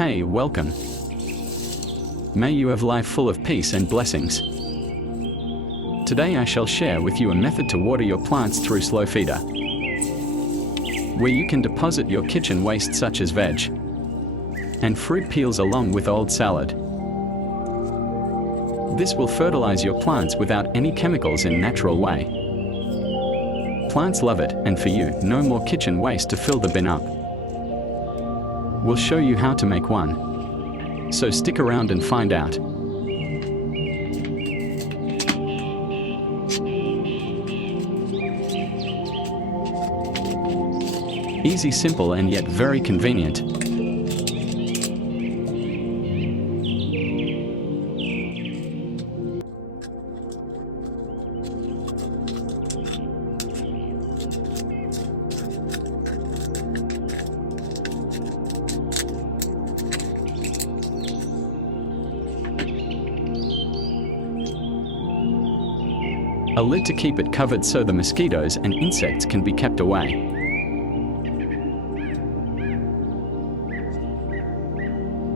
Hey, welcome. May you have life full of peace and blessings. Today I shall share with you a method to water your plants through Slow Feeder, where you can deposit your kitchen waste such as veg and fruit peels along with old salad. This will fertilize your plants without any chemicals in natural way. Plants love it, and for you, no more kitchen waste to fill the bin up. We'll show you how to make one. So stick around and find out. Easy, simple, and yet very convenient. A lid to keep it covered so the mosquitoes and insects can be kept away.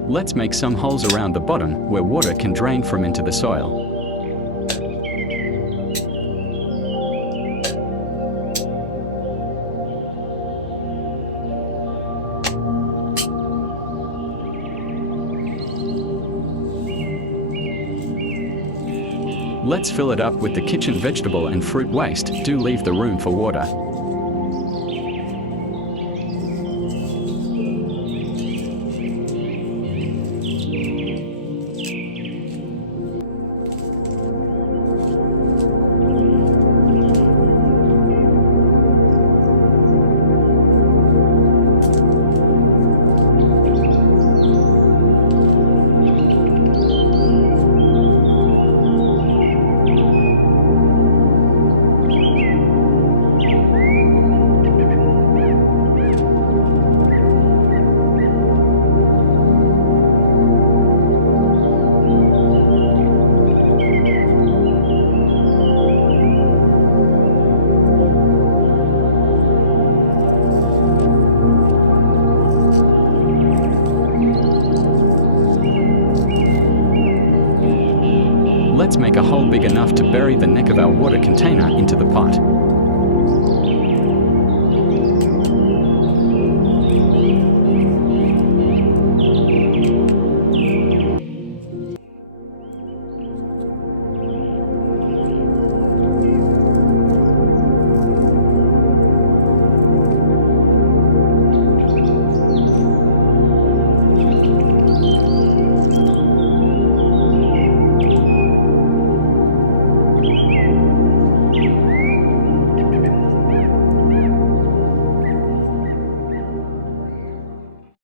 Let's make some holes around the bottom where water can drain from into the soil. Let's fill it up with the kitchen vegetable and fruit waste. Do leave the room for water. Let's make a hole big enough to bury the neck of our water container into the pot.